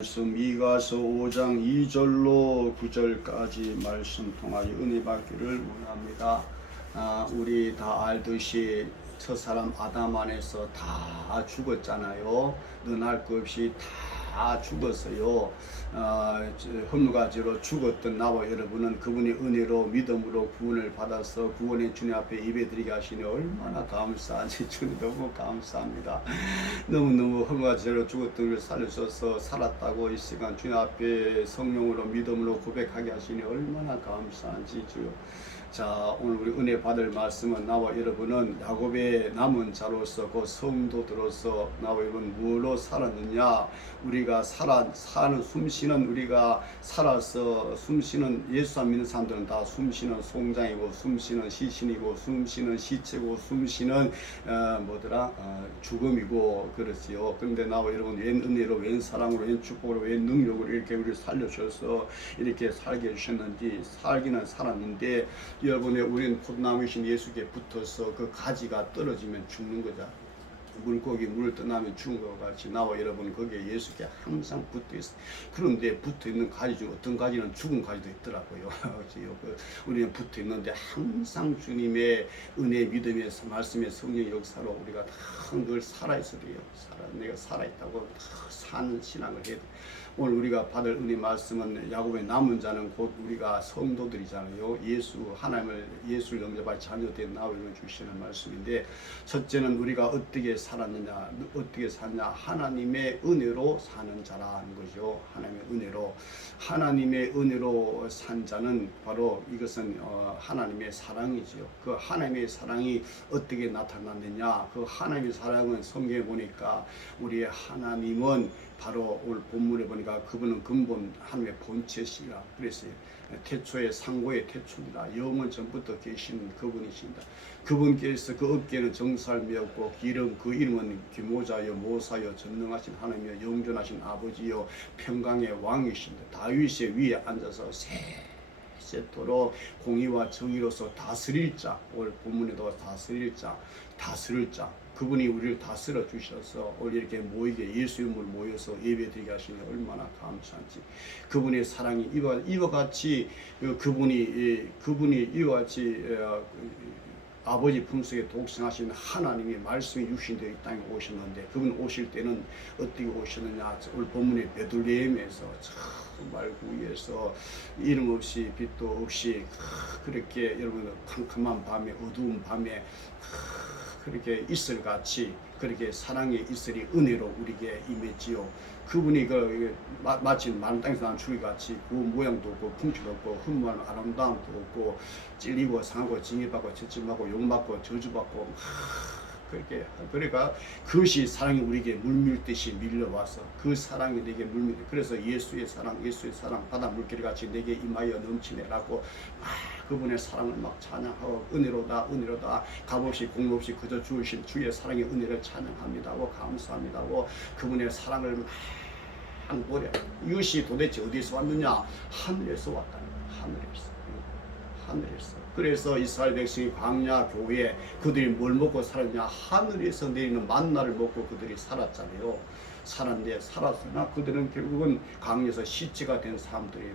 말씀 미가서 5장 2절로 9절까지 말씀 통하여 은혜 받기를 원합니다. 우리 다 알듯이 첫사람 아담 안에서 다 죽었잖아요. 능할 것 없이 다 죽었어요. 흠가지로 죽었던 나와 여러분은 그분의 은혜로 믿음으로 구원을 받아서 구원의 주님 앞에 예배드리게 하시니 얼마나 감사한지 주님 너무 감사합니다. 너무너무 흠가지로 죽었던 걸 살려줘서 살았다고 이 시간 주님 앞에 성령으로 믿음으로 고백하게 하시니 얼마나 감사한지 주요. 자, 오늘 우리 은혜 받을 말씀은 나와 여러분은 야곱의 남은 자로서 그 성도들로서 나와 여러분 무엇로 살았느냐. 우리가 사는 숨쉬는 우리가 살아서 숨쉬는 예수 안 믿는 사람들은 다 숨쉬는 송장이고 숨쉬는 시신이고 숨쉬는 시체고 숨쉬는 죽음이고 그렇지요. 그런데 나와 여러분 웬 은혜로 웬 사랑으로 웬 축복으로 웬 능력으로 이렇게 우리를 살려주셔서 이렇게 살게 해주셨는지 살기는 살았는데 여러분의 우리는 포도나무이신 예수께 붙어서 그 가지가 떨어지면 죽는 거죠. 물고기 물을 떠나면 죽은 것 같이 나와 여러분 거기에 예수께 항상 붙어 있어. 그런데 붙어 있는 가지 중 어떤 가지는 죽은 가지도 있더라고요. 우리는 붙어 있는데 항상 주님의 은혜, 믿음의 말씀의 성령 역사로 우리가 늘 살아 있어야 돼요. 내가 살아 있다고 사는 신앙을 해야 돼. 오늘 우리가 받을 은혜 말씀은 야곱의 남은 자는 곧 우리가 성도들이잖아요. 예수를 영접할 자녀된 나와 주시는 말씀인데, 첫째는 우리가 어떻게 살았느냐, 어떻게 샀냐, 하나님의 은혜로 사는 자라는 거죠. 하나님의 은혜로 산 자는 바로 이것은 하나님의 사랑이죠. 그 하나님의 사랑이 어떻게 나타났느냐, 그 하나님의 사랑은 성경에 보니까 우리 하나님은 바로 오늘 본문에 보니까 그분은 근본 하나님의 본체시라 그랬어요. 태초의 상고의 태초이다. 영원 전부터 계신 그분이십니다. 그분께서 그 업계는 정살미였고 기름 그 이름은 기모자여 모사여 전능하신 하나님이여 영존하신 아버지여 평강의 왕이십니다. 다윗의 위에 앉아서 세토록 공의와 정의로서 다스릴 자, 오늘 본문에도 다스릴 자 그분이 우리를 다스려 주셔서 오늘 이렇게 모이게 예수 이름으로 모여서 예배드리게 하시니 얼마나 감사한지. 그분의 사랑이 이와 같이 그분이 이와 같이 아버지 품속에 독생하신 하나님의 말씀이 육신되어 이 땅에 오셨는데, 그분 오실 때는 어떻게 오셨느냐. 오늘 본문의 베들레헴에서 말 구위에서 이름 없이 빛도 없이 그렇게 여러분 캄캄한 밤에 어두운 밤에 그렇게 이슬같이 그렇게 사랑의 이슬이 은혜로 우리에게 임했지요. 그분이 마치 마른 땅에서 난 주기같이 그 모양도 없고 풍치도 없고 흠모한 아름다움도 없고 찔리고 상하고 징계받고 채찍받고 욕받고 저주받고 그러니까 그것이 사랑이 우리에게 물밀듯이 밀려와서 그 사랑이 내게 물밀. 그래서 예수의 사랑 바다 물결이 같이 내게 임하여 넘치네라고 그분의 사랑을 막 찬양하고 은혜로다 값없이 공로없이 그저 주신 주의 사랑의 은혜를 찬양합니다고 감사합니다고 그분의 사랑을 막 보려. 이것이 도대체 어디서 왔느냐? 하늘에서 왔다는 거야. 하늘에서. 그래서 이스라엘 백성이 광야 교회에 그들이 뭘 먹고 살았냐? 하늘에서 내리는 만나를 먹고 그들이 살았잖아요. 살았으나 그들은 결국은 광야에서 시체가 된 사람들이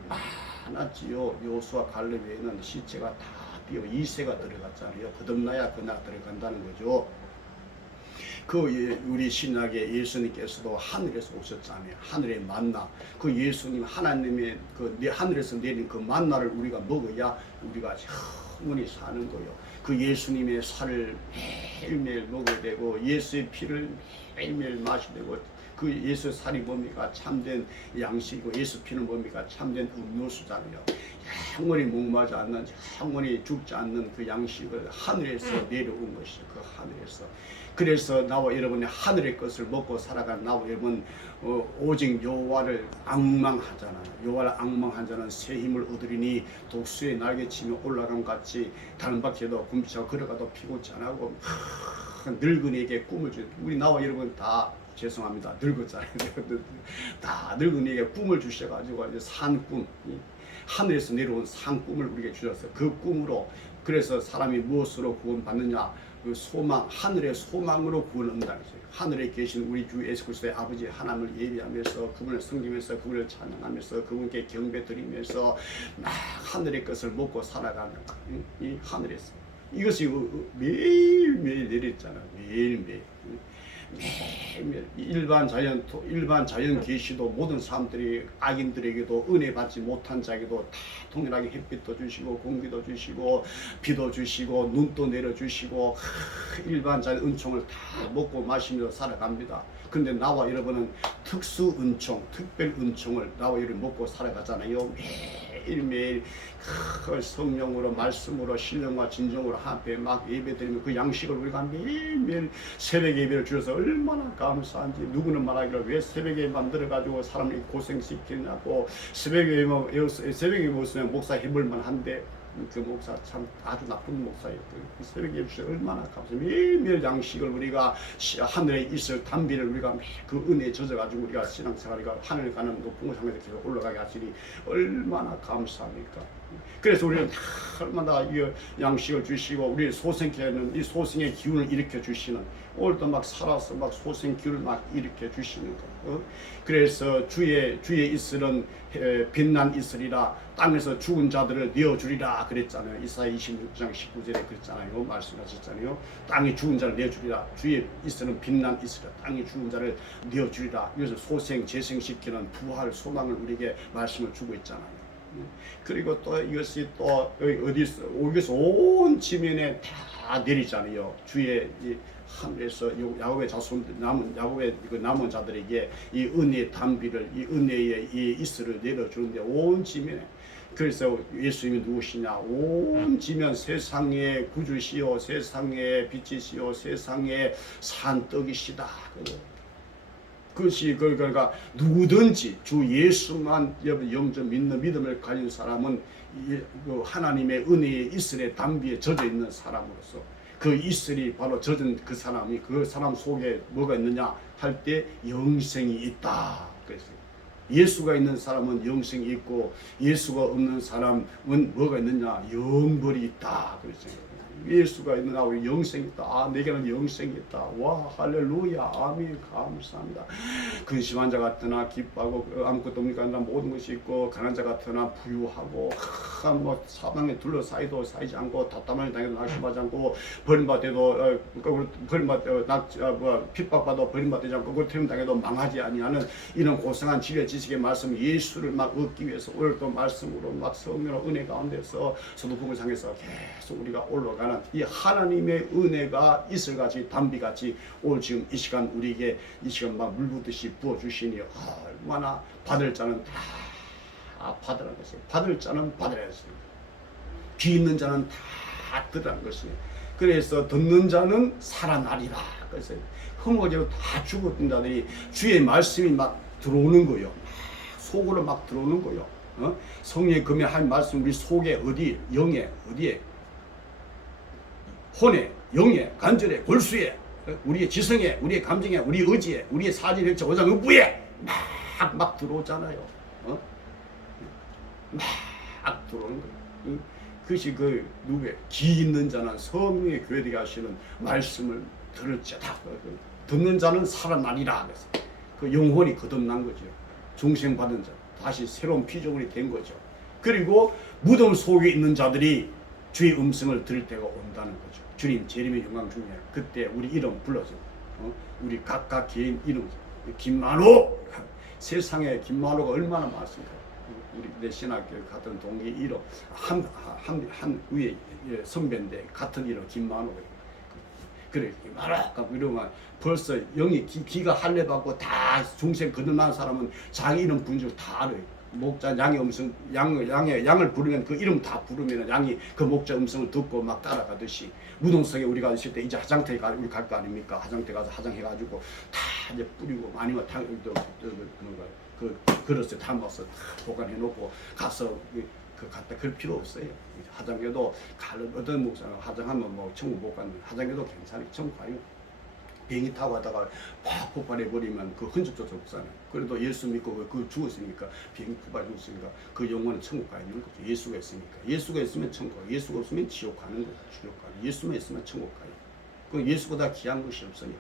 많았지요. 요수와 갈렙 외에는 시체가 다 뛰어 2세가 들어갔잖아요. 거듭나야 그날 들어간다는 거죠. 우리 신약의 예수님께서도 하늘에서 오셨잖아요. 하늘의 만나. 그 예수님 하나님의 하늘에서 내린 그 만나를 우리가 먹어야 우리가 영원히 사는 거예요. 그 예수님의 살을 매일매일 먹어야 되고 예수의 피를 매일매일 마셔야 되고, 그 예수 살이 뭡니까? 참된 양식이고 예수 피는 뭡니까? 참된 음료수잖아요. 영원히 목마르지 않는, 영원히 죽지 않는 그 양식을 하늘에서 내려온 것이죠. 그 하늘에서. 그래서 나와 여러분의 하늘의 것을 먹고 살아간 나와 여러분 오직 여호와를 앙망하잖아요. 여호와를 앙망한 자는 새 힘을 얻으리니 독수의 날개치며 올라감 같이 다른 밖에도 굶주려 걸어가도 피곤치 않고 늙은이에게 꿈을 주는. 우리 나와 여러분 다 죄송합니다. 늙었잖아요. 다 늙은이에게 꿈을 주셔가지고 이제 산 꿈, 하늘에서 내려온 산 꿈을 우리에게 주셨어요. 그 꿈으로. 그래서 사람이 무엇으로 구원받느냐? 그 소망, 하늘의 소망으로 구원을 얻는다는 거죠. 하늘에 계신 우리 주 예수 그리스도의 아버지 하나님을 예비하면서 그분을 섬기면서 그분을 찬양하면서 그분께 경배 드리면서 막 하늘의 것을 먹고 살아가는 이 하늘에서 이것이 매일매일 내렸잖아요. 매일매일. 매일매일 일반 자연 계시도 모든 사람들이 악인들에게도 은혜 받지 못한 자에게도 다 동일하게 햇빛도 주시고 공기도 주시고 비도 주시고 눈도 내려주시고 일반 자연 은총을 다 먹고 마시며 살아갑니다. 근데 나와 여러분은 특수 은총, 특별 은총을 나와 여러분 먹고 살아가잖아요. 매일매일 그 성령으로 말씀으로 신령과 진정으로 앞에 막 예배드리면 그 양식을 우리가 매일매일 새벽 예배를 주셔서 얼마나 감사한지. 누구는 말하기를 왜 새벽 예배 만들어가지고 사람을 고생시키냐고. 새벽 예배 없으면 목사 해볼만 한데 그 목사 참 아주 나쁜 목사예요. 그 새벽 예배 주셔서 얼마나 감사해요. 매일매일 양식을 우리가 하늘에 있을 단비를 우리가 그 은혜에 젖어가지고 우리가 신앙생활이가 하늘 가는 높은 곳에 계속 올라가게 하시니 얼마나 감사합니까. 그래서 우리는 얼마나 이 양식을 주시고 우리 소생케는 이 소생의 기운을 일으켜 주시는, 오늘도 막 살아서 막 소생 기운을 막 일으켜 주시는 거. 그래서 주의 이슬은 빛난 이슬이라 땅에서 죽은 자들을 내어주리라 그랬잖아요. 이사야 26장 19절에 그랬잖아요. 말씀하셨잖아요. 땅에 죽은 자를 내어주리라. 주의 이슬은 빛난 이슬이라 땅에 죽은 자를 내어주리라. 이것을 소생 재생시키는 부활 소망을 우리에게 말씀을 주고 있잖아요. 그리고 또 이것이 또 어디서 여기서 온 지면에 다 내리잖아요. 주의 이 하늘에서 야곱의 자손들 야곱의 그 남은 자들에게 이 은혜의 단비를, 이 은혜의 이 이슬을 내려주는데 온 지면에. 그래서 예수님이 누구시냐? 온 지면 세상의 구주시요, 세상의 빛이시요, 세상의 산떡이시다. 그것이 그러니까 누구든지 주 예수만 영접 믿는 믿음을 가진 사람은 하나님의 은혜의 이슬의 단비에 젖어 있는 사람으로서 그 이슬이 바로 젖은 그 사람이 그 사람 속에 뭐가 있느냐 할 때 영생이 있다. 그래서 예수가 있는 사람은 영생이 있고 예수가 없는 사람은 뭐가 있느냐 영벌이 있다. 그랬어요. 예수가 있는 나와 영생이 있다. 아, 내게는 영생이 있다. 와, 할렐루야, 아멘, 감사합니다. 근심한 자 같으나 기뻐하고 아무것도 없으니까 모든 것이 있고, 가난한 자 같으나 부유하고, 뭐 사방에 둘러싸이도 쌓이지 않고, 답답한 당해도 낙심하지 않고, 버림받아도 핍박받아 버림받지 않고, 그렇게 당해도 망하지 아니하는 이런 고상한 지혜 지식의 말씀, 예수를 막 얻기 위해서 오늘 또 말씀으로 막 성령으로 은혜 가운데서 소득품을 향해서 계속 우리가 올라가는 이 하나님의 은혜가 이슬같이 단비같이 오늘 지금 이 시간 우리에게 이 시간 막 물붓듯이 부어주시니 얼마나 받을 자는 다 받으라는 것이에요. 받을 자는 받으라는 것이에요. 귀 있는 자는 다 듣으라는 것이에요. 그래서 듣는 자는 살아나리라. 그래서 허무하게도 다 죽었던 자들이 주의 말씀이 막 들어오는 거예요. 속으로 막 들어오는 거예요. 성령의 금에 한 말씀 우리 속에 어디 영에 어디에 혼에, 영에, 간절에, 골수에, 우리의 지성에, 우리의 감정에, 우리 의지에, 우리의 사지, 백체, 오장, 의부에 막 들어오잖아요. 막 들어오는 거예요. 그것이 그 누구의 기 있는 자는 성령의 교회되게 하시는 말씀을 들을지어다. 듣는 자는 살아나리라. 그래서 그 영혼이 거듭난 거죠. 중생 받은 자, 다시 새로운 피조물이 된 거죠. 그리고 무덤 속에 있는 자들이 주의 음성을 들을 때가 온다는 거죠. 주님 재림의 영광 중에 그때 우리 이름 불러서 우리 각각 개인 이름 김만호, 세상에 김만호가 얼마나 많습니까? 우리 내 신학교 같은 동기 이름 한 위에 선배인데 같은 이름 김만호. 그래 김만호 이러면 벌써 영이 기가 할례 받고 다 중생 거듭난 사람은 자기 이름 분줄 다 알아요. 목자 양의 음성 양을 부르면 그 이름 다 부르면 양이 그 목자 음성을 듣고 막 따라가듯이 무덤속에 우리가 있을 때 이제 화장터에 우리 갈 거 아닙니까? 화장터 가서 화장해가지고 다 이제 뿌리고 아니면 그 그릇에 담아서 다 보관해놓고 가서 그 갖다 그럴 필요 없어요. 화장해도 어떤 목사는 화장하면 뭐 천국 못 가는 화장해도 괜찮아요. 천국 가요. 비행기 타고 가다가 팍 폭발해버리면 그 흔적조차 없잖아요. 그래도 예수 믿고 그 죽었으니까 비행기 폭발 죽었으니까 그 영혼은 천국 가 있는 거죠. 예수가 있으니까. 예수가 있으면 천국 가요. 예수가 없으면 지옥 가는 거죠. 지옥 가요. 예수만 있으면 천국 가요. 그 예수보다 귀한 것이 없으니.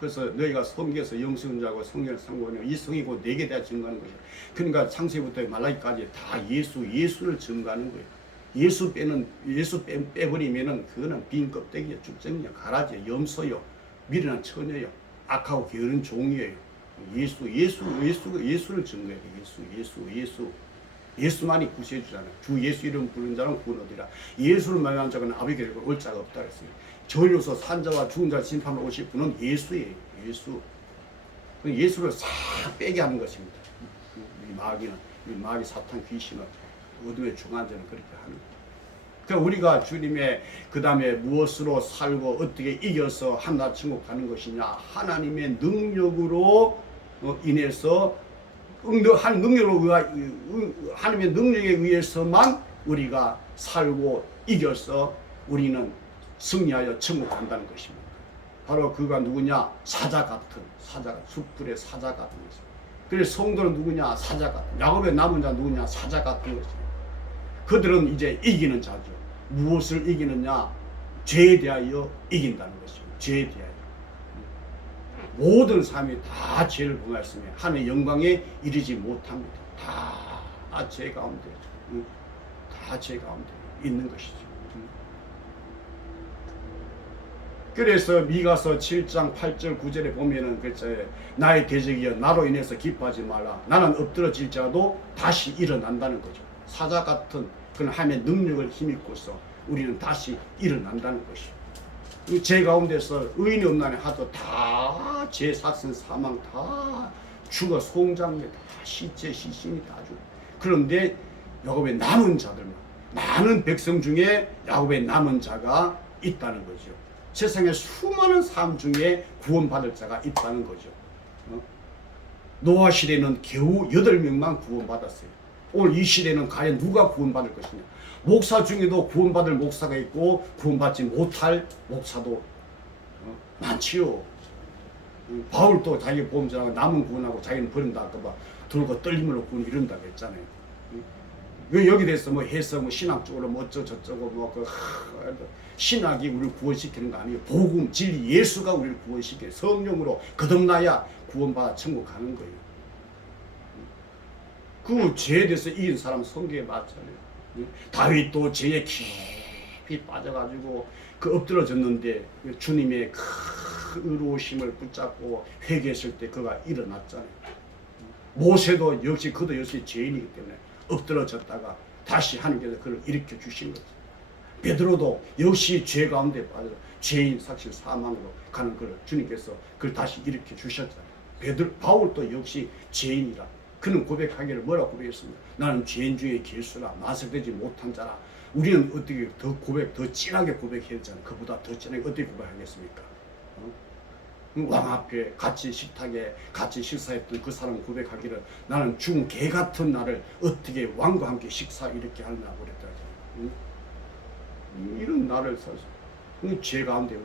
그래서 너희가 성경에서 영성인 자고 성경을 상고하면 이 성이 곧 내게 대하 증거하는 것이야. 그러니까 창세부터 말라기까지 다 예수를 증거하는 거예요. 예수 빼버리면은 그거는 빈 껍데기야, 쭉정이야, 가라지야, 염소요, 미련한 처녀요, 악하고 게으른 종이에요. 예수를 증거해야 돼. 예수만이 구세주잖아요. 주 예수 이름 부르는 자는 구원 얻으리라. 예수를 말하는 자는 아버지 결국 올 자가 없다 그랬어요. 저리로서 산자와 죽은 자 심판을 오실 분은 예수예요. 예수를 싹 빼게 하는 것입니다. 이 마귀 사탄 귀신은 어둠의 중환자는 그렇게 하는 거예요. 그러니까 우리가 주님의 그 다음에 무엇으로 살고 어떻게 이겨서 하나 천국 가는 것이냐, 하나님의 능력으로 인해서 하나님의 능력에 의해서만 우리가 살고 이겨서 우리는 승리하여 천국 간다는 것입니다. 바로 그가 누구냐? 숯불의 사자 같은 것입니다. 그래서 성도는 누구냐? 사자 같은. 야곱의 남은 자 누구냐? 사자 같은 것입니다. 그들은 이제 이기는 자죠. 무엇을 이기느냐? 죄에 대하여 이긴다는 것입니다. 죄에 대하여. 모든 삶이 다 죄를 범하였으며 하나님의 영광에 이르지 못합니다. 다 죄 가운데, 다 죄 가운데 있는 것이죠. 그래서 미가서 7장 8절 9절에 보면은 글쎄, 나의 대적이여 나로 인해서 기뻐하지 말라. 나는 엎드러질지라도 다시 일어난다는 거죠. 사자 같은 그런 하나님의 능력을 힘입고서 우리는 다시 일어난다는 것이죠. 죄 가운데서 의인이 없나니 하도 다 죄, 삭선, 사망 다 죽어 송장에 다 시신이 다 죽어. 그런데 야곱의 남은 자들만, 많은 백성 중에 야곱의 남은 자가 있다는 거죠. 세상에 수많은 삶 중에 구원받을 자가 있다는 거죠. 노아 시대는 겨우 8명만 구원받았어요. 오늘 이 시대는 과연 누가 구원받을 것이냐. 목사 중에도 구원받을 목사가 있고 구원받지 못할 목사도 많지요. 바울도 자기 보험자가 남은 구원하고 자기는 버린다 할까봐 들고 떨림으로 구원 이룬다고 했잖아요. 여기 대해서 뭐 해서 뭐 신학적으로 뭐 어쩌고저쩌고 뭐 신학이 우리를 구원시키는 거 아니에요. 복음, 진리, 예수가 우리를 구원시켜요. 성령으로 거듭나야 구원받아 천국 가는 거예요. 그 죄에 대해서 이긴 사람 성경에 맞잖아요. 다윗도 죄에 깊이 빠져가지고 그 엎드러졌는데 주님의 큰 의로우심을 붙잡고 회개했을 때 그가 일어났잖아요. 모세도 그도 역시 죄인이기 때문에 엎드러졌다가 다시 하나님께서 그를 일으켜 주신 거죠. 베드로도 역시 죄 가운데 빠져 죄인 삭실 사망으로 가는 걸 주님께서 그를 다시 일으켜 주셨잖아요. 바울도 역시 죄인이라 그는 고백하기를 뭐라고 고백했습니까? 나는 죄인 중에 길수라 마석되지 못한 자라. 우리는 어떻게 더 진하게 고백해야 되잖아요. 그보다 더 진하게 어떻게 고백하겠습니까? 왕 앞에 같이 식탁에 같이 식사했던 그 사람 고백하기를 나는 죽은 개 같은 나를 어떻게 왕과 함께 식사 이렇게 하느냐고 그랬더라고요. 이런 나를 써서 죄 가운데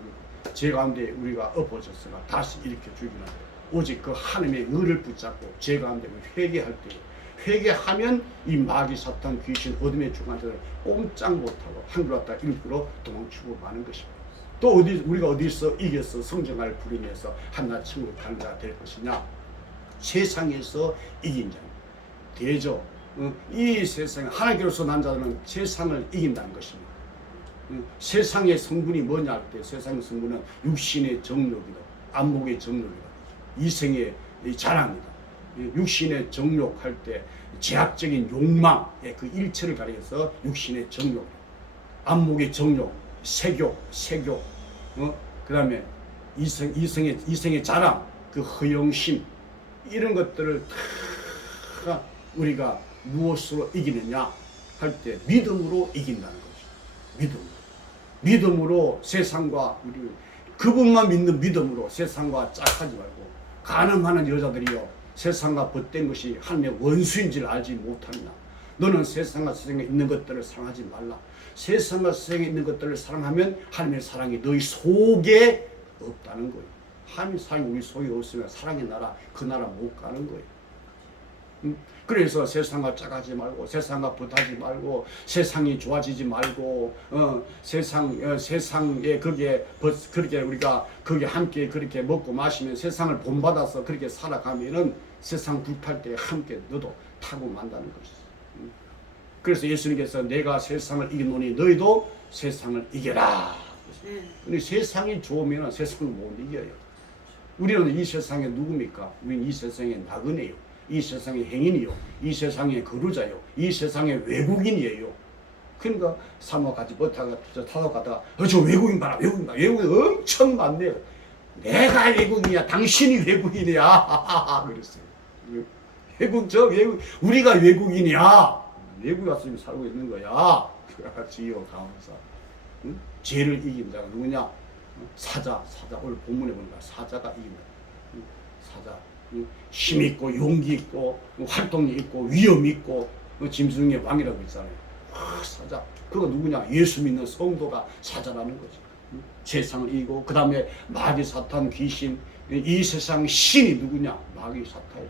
우리가 엎어졌으나 다시 일으켜 주기는 오직 그 하나님의 의를 붙잡고 죄 가운데 회개할 때 회개하면 이 마귀 사탄 귀신 어둠의 중환자를 꼼짝 못하고 한글 왔다 일부러 도망치고 마는 것입니다. 또 우리가 어디서 이겨서 성경을 부리면서 한낱 천국 가는 자가 될 것이냐? 세상에서 이긴 자 되죠. 이 세상 하나님께로서 난 자들은 세상을 이긴다는 것입니다. 세상의 성분이 뭐냐 할 때 세상의 성분은 육신의 정욕이다, 안목의 정욕이다, 이생의 자랑이다. 육신의 정욕할 때 제약적인 욕망의 그 일체를 가리켜서 육신의 정욕, 안목의 정욕, 색욕, 그 다음에 이생의 자랑, 그 허영심, 이런 것들을 다 우리가 무엇으로 이기느냐 할 때 믿음으로 이긴다는 거죠. 믿음으로 세상과 우리 그분만 믿는 믿음으로 세상과 짝하지 말고 가늠하는 여자들이요 세상과 벗된 것이 하나님의 원수인 줄 알지 못하느냐. 너는 세상과 세상에 있는 것들을 사랑하지 말라. 세상과 세상에 있는 것들을 사랑하면 하나님의 사랑이 너희 속에 없다는 거예요. 하나님의 사랑이 우리 속에 없으면 사랑의 나라 그 나라 못 가는 거예요. 그래서 세상과 짜가지 말고 세상과 붙하지 말고 세상이 좋아지지 말고 세상에 그렇게 우리가 거기에 함께 그렇게 먹고 마시면 세상을 본받아서 그렇게 살아가면은 세상 불탈 때 함께 너도 타고 만다는 것이지. 그래서 예수님께서 내가 세상을 이기노니 너희도 세상을 이겨라. 근데 세상이 좋으면 세상을 못 이겨요. 우리는 이 세상에 누굽니까? 우리는 이 세상에 나그네요. 이 세상의 행인이요. 이 세상의 거루자요. 이 세상의 외국인이에요. 그러니까 사모 같이 타고 가다가 저 외국인 봐라. 외국인 엄청 많네요. 내가 외국인이야. 당신이 외국인이야. 그랬어요. 외국 우리가 외국인이야. 외국에 와서 지금 살고 있는 거야. 지요 감사. 응? 죄를 이긴 자가 누구냐? 사자. 오늘 본문에 보니까 사자가 이긴다. 사자. 힘 있고 용기 있고 활동이 있고 위험 있고 짐승의 왕이라고 있잖아요. 사자. 그거 누구냐? 예수 믿는 성도가 사자라는 거지. 세상을 이기고 그 다음에 마귀 사탄 귀신 이 세상 신이 누구냐? 마귀 사탄.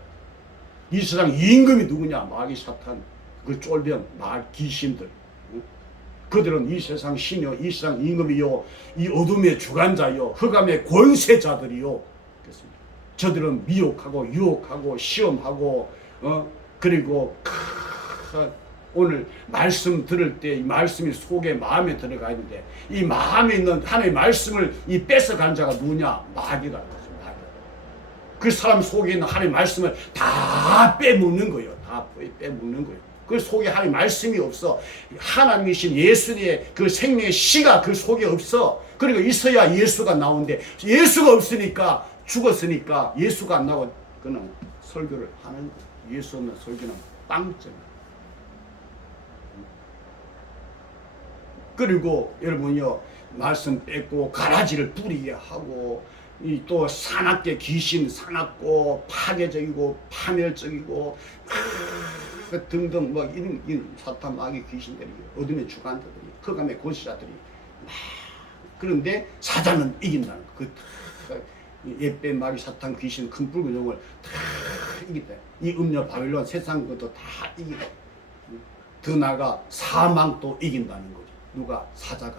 이 세상 임금이 누구냐? 마귀 사탄. 그 쫄병 귀신들. 그들은 이 세상 신이요, 이 세상 임금이요, 이 어둠의 주관자요, 흑암의 권세자들이요. 그렇습니다. 저들은 미혹하고 유혹하고 시험하고 그리고 오늘 말씀 들을 때 이 말씀이 속에 마음에 들어가 있는데 이 마음에 있는 하나님의 말씀을 이 뺏어간 자가 누구냐? 마귀라는 거죠. 마귀. 그 사람 속에 있는 하나님의 말씀을 다 빼먹는 거예요. 다 빼먹는 거예요. 그 속에 하나님 말씀이 없어. 하나님이신 예수님의 그 생명의 씨가 그 속에 없어. 그리고 있어야 예수가 나오는데 예수가 없으니까 죽었으니까 예수가 안 나오고 그는 설교를 하는 거예요. 예수 없는 설교는 빵점. 그리고 여러분요 말씀 뺏고 가라지를 뿌리게 하고 이 또 산악계 귀신 사납고 파괴적이고 파멸적이고 등등 뭐 이런 사탄 마귀 귀신들이 어둠의 주관들이 흑암의 권세자들이 그런데 사자는 이긴다는 거. 그 옛뱀 마귀 사탄 귀신 큰 붉은 영을 다 이긴다. 이 음녀 바빌론 세상 것도 다 이기다. 더 나아가 사망도 이긴다는 거죠. 누가? 사자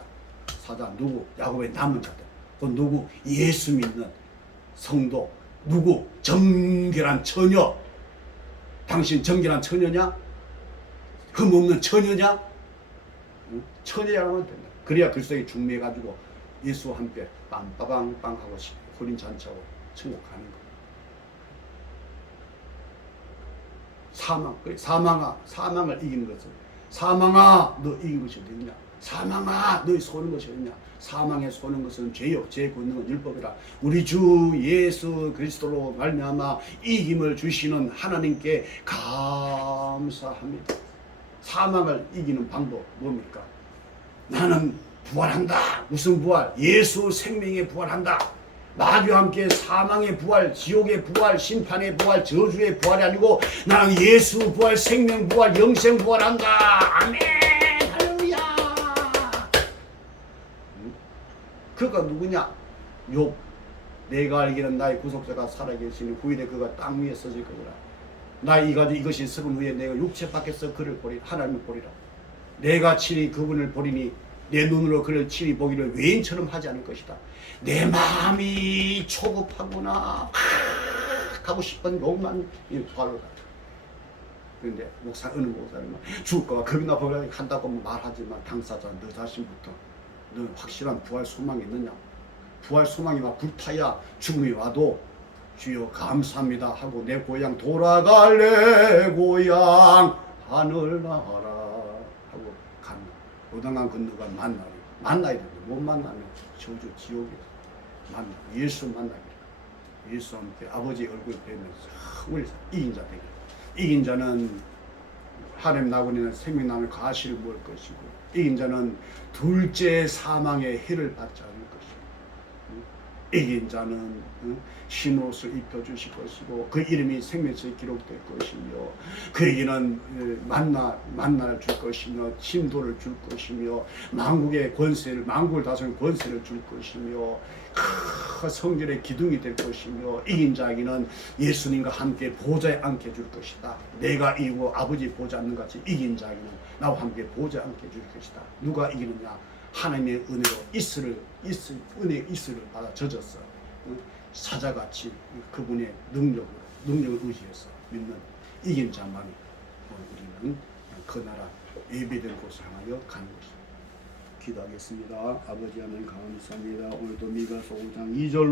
누구? 야곱의 남은 자들. 또 누구? 예수 믿는 성도. 누구? 정결한 처녀. 당신 정결한 처녀냐? 흠없는 처녀냐? 처녀야만 된다. 그래야 글쎄 중매해가지고 예수와 함께 빰빠방빵 하고 호린 잔치하고 천국 가는 거야. 사망을 이기는 것은 사망아 너 이긴 것이 어디냐? 사망아 너희 소는 것이 어디냐? 사망에 소는 것은 죄요. 죄 걷는 건 율법이라. 우리 주 예수 그리스도로 말미암아 이김을 주시는 하나님께 감사합니다. 사망을 이기는 방법 뭡니까? 나는 부활한다. 무슨 부활? 예수 생명의 부활한다. 마귀와 함께 사망의 부활, 지옥의 부활, 심판의 부활, 저주의 부활이 아니고 나는 예수 부활, 생명 부활, 영생 부활한다. 아멘. 할렐루야. 그가 누구냐? 욥. 내가 알기는 나의 구속자가 살아계시니 후일에 그가 땅 위에 서질 거니라. 나 이것이 썩은 후에 내가 육체 밖에서 그를 보리라. 하나님을 보리라. 내가 친히 그분을 보리니 내 눈으로 그를 친히 보기를 외인처럼 하지 않을 것이다. 내 마음이 초급하구나. 하고 싶은 욕만 바로 가. 그런데 어느 목사님은 죽을까봐 겁이나 보려 한다고 말하지만 당사자 너 자신부터 너 확실한 부활 소망이 있느냐? 부활 소망이 막 불타야 죽음이 와도 주여 감사합니다 하고 내 고향 돌아갈래 고향 하늘나라 하고 간 오당강 건너가 만나야 되는데 못 만나면 저주 지옥에서 만나 예수 만나기를 예수 함께 아버지 얼굴 뵈면서 우리 이긴 자 되길. 이긴 자는 하나님 나그네는 생명나무의 가시를 먹을 것이고 이긴 자는 둘째 사망의 해를 받지 않을 것이고 이긴 자는 흰옷을 입혀주실 것이고 그 이름이 생명책에 기록될 것이며 그에게는 만나를 줄 것이며 진도를 줄 것이며 만국의 권세를 만국을 다스리는 권세를 줄 것이며 성결의 기둥이 될 것이며 이긴 자에게는 예수님과 함께 보좌에 앉게 줄 것이다. 내가 이기고 아버지 보좌 앉는 같이 이긴 자에게는 나와 함께 보좌에 앉게 줄 것이다. 누가 이기느냐? 하나님의 은혜로 은혜의 이슬을 받아 젖었어. 사자같이 그분의 능력을 의지해서 믿는 이긴 자만이 우리는 그 나라 예비된 곳을 향하여 가는 것입니다. 기도하겠습니다. 아버지 하나님 감사합니다. 오늘도 미가서 5장 2절로